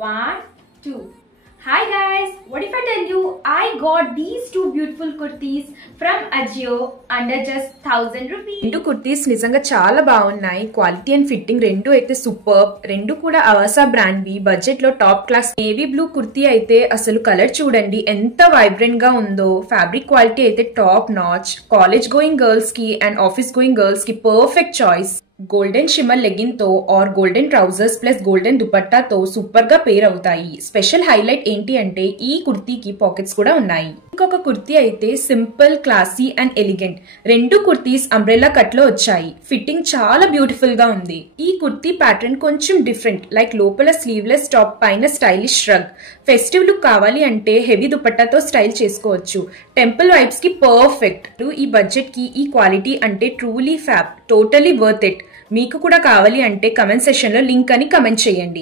1, 2. Hi guys, what if I tell you I got these two beautiful kurtis from Ajio under just 1000 rupees. రెండు కుర్తీస్ నిజంగా చాలా బాగున్నాయి. Quality and fitting రెండు అయితే super. రెండు కూడా అవసా బ్రాండ్ వి. బడ్జెట్ లో top class. Navy blue kurti అయితే అసలు కలర్ చూడండి ఎంత వైబ్రెంట్ గా ఉందో. ఫ్యాబ్రిక్ క్వాలిటీ అయితే top notch. College going girls కి అండ్ ఆఫీస్ గోయింగ్ గర్ల్స్ కి perfect choice. Golden shimmer legging తో or golden trousers plus golden దుపట్టాతో సూపర్ గా పేర్ అవుతాయి. స్పెషల్ హైలైట్ ఏంటి అంటే ఈ కుర్తీకి పాకెట్స్ కూడా ఉన్నాయి. ఇంకొక కుర్తీ అయితే సింపుల్, క్లాసీ అండ్ ఎలిగెంట్. రెండు కుర్తీస్ అంబ్రెల్లా కట్ లో వచ్చాయి. ఫిట్టింగ్ చాలా బ్యూటిఫుల్ గా ఉంది. ఈ కుర్తీ ప్యాటర్న్ కొంచెం డిఫరెంట్, లైక్ లోపల స్లీవ్లెస్ టాప్ పైన స్టైలిష్ ష్రగ్. ఫెస్టివ్ లుక్ కావాలి అంటే హెవీ దుపట్టాతో స్టైల్ చేసుకోవచ్చు. టెంపుల్ వైబ్స్ కి పర్ఫెక్ట్. ఈ బడ్జెట్ కి ఈ క్వాలిటీ అంటే truly fab. Totally worth it. మీకు కూడా కావాలి అంటే కమెంట్ సెక్షన్ లో లింక్ అని కమెంట్ చేయండి.